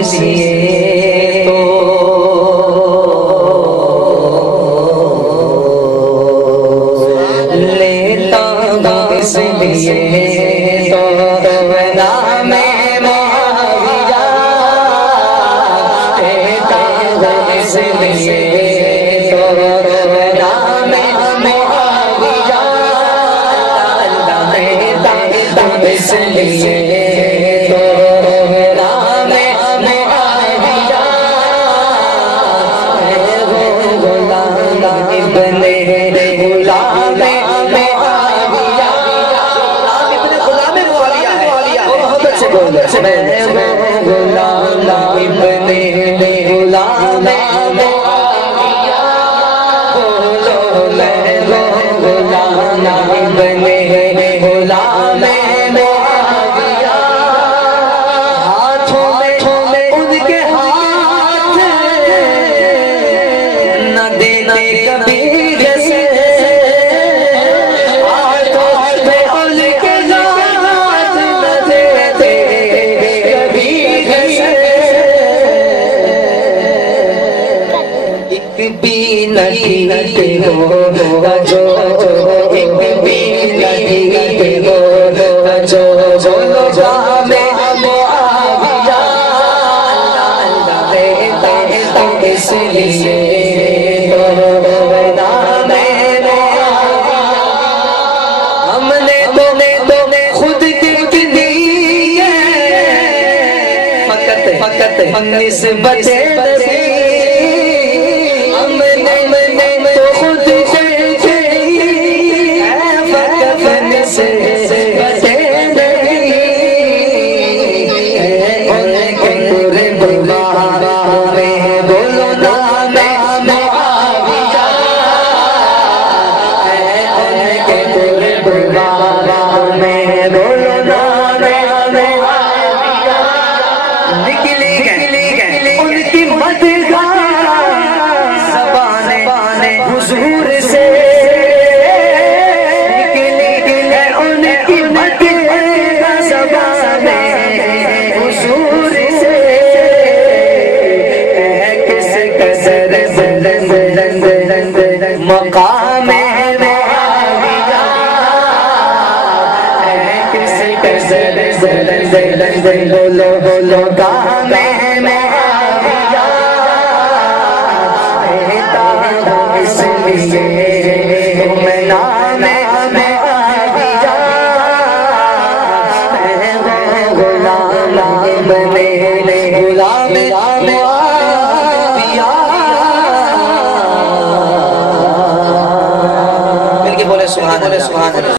لیے تو لیتا ہوں اس لیے تو نام معاویہ لیتا ہوں اس لیے تو نام معاویہ لیتا ہوں اس لیے تو نام معاویہ غلام ابن غلام نسبت ہم نے تو خود فقط نسبت ان کے قربان میں بولو نام معاویہ ان کے قربان میں بولو نام معاویہ نکلی ان کی مددگار زبان حضور سے نکلی ان کی مددگار زبان حضور سے کس قدر مقام معاویہ کس قدر بولو کام سبحان اللہ